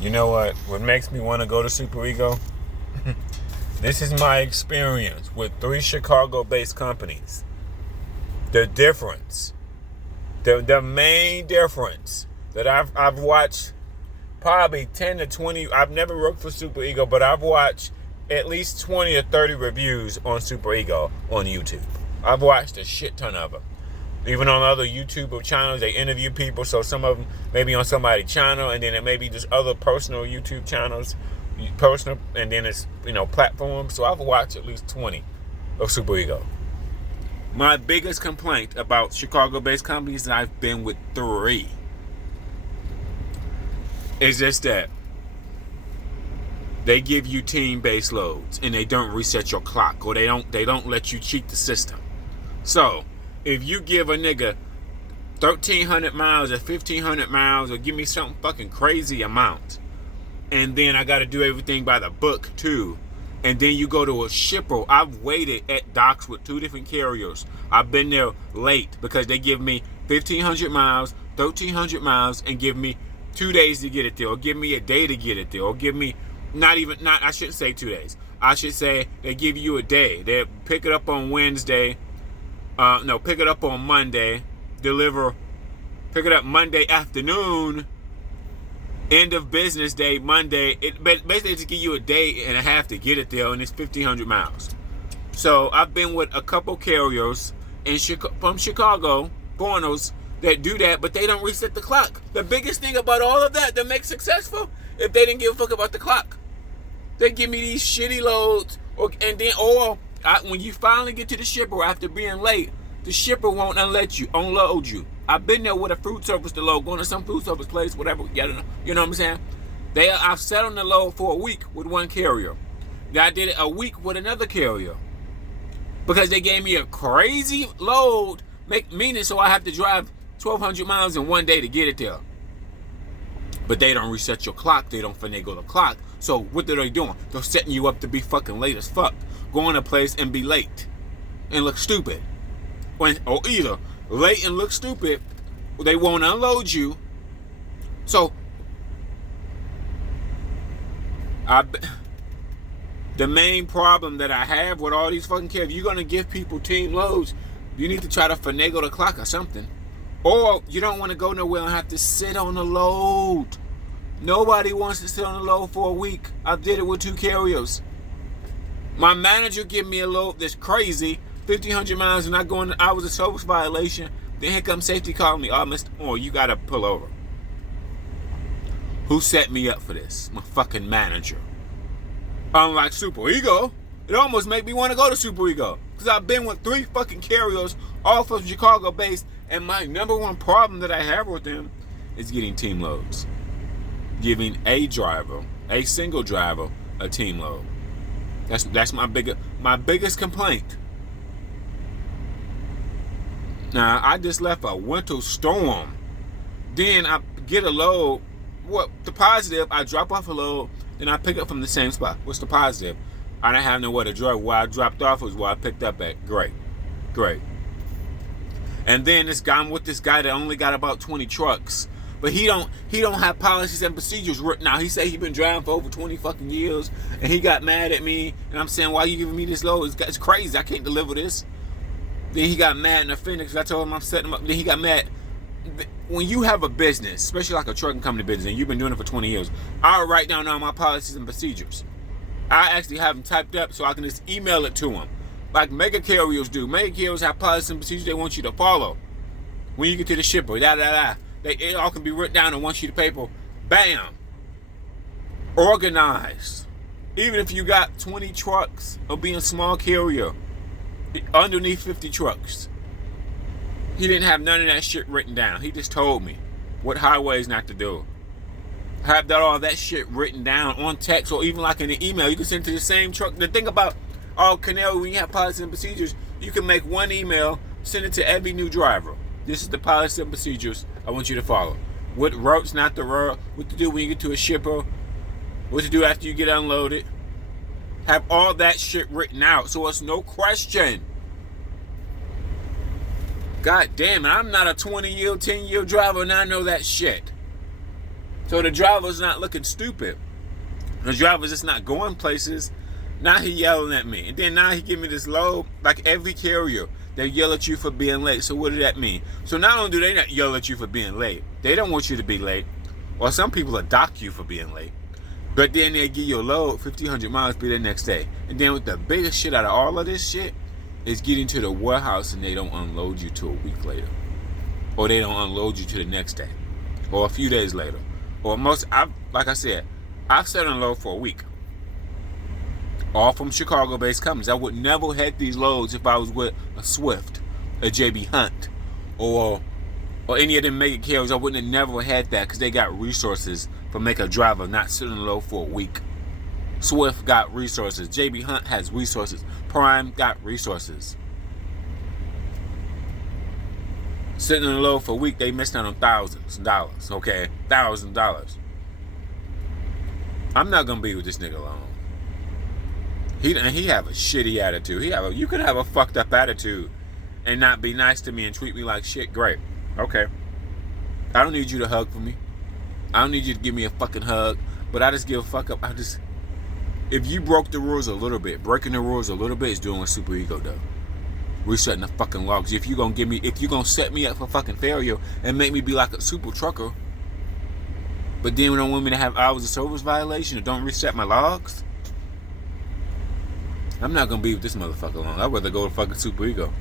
You know what? What makes me want to go to Super Ego? This is my experience with 3 Chicago-based companies. The difference, the main difference that I've watched probably 10 to 20. I've never worked for Super Ego, but I've watched at least 20 or 30 reviews on Super Ego on YouTube. I've watched a shit ton of them. Even on other YouTube channels, they interview people. So some of them may be on somebody's channel, and then it may be just other personal YouTube channels, and then it's platforms. So I've watched at least 20 of Super Ego. My biggest complaint about Chicago-based companies, and I've been with 3, is just that they give you team-based loads, and they don't reset your clock, or they don't let you cheat the system. So if you give a nigga 1,300 miles or 1,500 miles, or give me something fucking crazy amount, and then I got to do everything by the book too, and then you go to a shipper. I've waited at docks with 2 different carriers. I've been there late because they give me 1,500 miles, 1,300 miles, and give me 2 days to get it there, or give me a day to get it there, or give me I shouldn't say 2 days. I should say they give you a day. They pick it up on Wednesday. Pick it up on Monday. Pick it up Monday afternoon. End of business day, Monday. Basically to give you a day and a half to get it there, and it's 1,500 miles. So I've been with a couple carriers from Chicago, Bornos, that do that, but they don't reset the clock. The biggest thing about all of that make successful, if they didn't give a fuck about the clock. They give me these shitty loads, when you finally get to the shipper after being late, the shipper won't unload you. I've been there with a food service to load, going to some food service place, whatever. You know what I'm saying? I've sat on the load for a week with one carrier. I did it a week with another carrier because they gave me a crazy load, meaning so I have to drive 1,200 miles in one day to get it there. But they don't reset your clock. They don't finagle the clock. So what are they doing? They're setting you up to be fucking late as fuck. Go in a place and be late and look stupid. Or either late and look stupid, or they won't unload you. So the main problem that I have with all these fucking carriers, you're gonna give people team loads, you need to try to finagle the clock or something. Or you don't want to go nowhere and have to sit on the load. Nobody wants to sit on the load for a week. I did it with 2 carriers. My manager gave me a load that's crazy, 1,500 miles, and I was a service violation. Then here comes safety calling me. Oh, Mr. Moore, you gotta pull over. Who set me up for this? My fucking manager. Unlike Super Ego, it almost made me want to go to Super Ego. Because I've been with 3 fucking carriers, all from Chicago based, and my number one problem that I have with them is getting team loads. Giving a single driver, a team load. That's my biggest complaint. Now, I just left a winter storm. Then I get a load. What the positive? I drop off a load, then I pick up from the same spot. What's the positive? I didn't have nowhere to drive. Where I dropped off was where I picked up at. Great. And then I'm with this guy that only got about 20 trucks, but he don't have policies and procedures written out. He said he been driving for over 20 fucking years, and he got mad at me, and I'm saying, why are you giving me this load? It's crazy. I can't deliver this. Then he got mad and offended because I told him I'm setting him up. Then he got mad. When you have a business, especially like a trucking company business, and you've been doing it for 20 years, I'll write down all my policies and procedures. I actually have them typed up so I can just email it to them. Like mega carriers do. Mega carriers have policies and procedures they want you to follow. When you get to the shipper, it all can be written down on one sheet of paper. Bam. Organized. Even if you got 20 trucks or being a small carrier, underneath 50 trucks. He didn't have none of that shit written down. He just told me what highways not to do. Have all that shit written down on text or even like in an email. You can send to the same truck. The thing about Canal, when you have policies and procedures, you can make one email, send it to every new driver. This is the policies and procedures I want you to follow. What routes not to route, what to do when you get to a shipper, what to do after you get unloaded. Have all that shit written out so it's no question. God damn it, I'm not a 20-year, 10-year driver and I know that shit. So the driver's not looking stupid. The driver's just not going places. Now he yelling at me. And then now he give me this load. Like every carrier, they yell at you for being late. So what does that mean? So not only do they not yell at you for being late, they don't want you to be late. Or some people will dock you for being late. But then they give you a load, 1,500 miles, be there next day. And then with the biggest shit out of all of this shit is getting to the warehouse and they don't unload you till a week later. Or they don't unload you to the next day. Or a few days later. Or like I said, I've sat on load for a week. All from Chicago-based companies. I would never have these loads if I was with a Swift, a JB Hunt, or any of them mega carriers. I wouldn't have never had that because they got resources for make a driver not sitting on load for a week. Swift got resources. JB Hunt has resources. Prime got resources. Sitting on the load for a week, they missed out on thousands of dollars. Okay, $1,000. I'm not gonna be with this nigga long. He have a shitty attitude. You can have a fucked up attitude and not be nice to me and treat me like shit. Great, okay. I don't need you to hug for me. I don't need you to give me a fucking hug. But I just give a fuck up. If you broke the rules a little bit, breaking the rules a little bit is doing what super ego does. Resetting the fucking logs. If you gonna set me up for fucking failure and make me be like a super trucker, but then we don't want me to have hours of service violation or don't reset my logs, I'm not gonna be with this motherfucker long. I'd rather go to fucking super ego.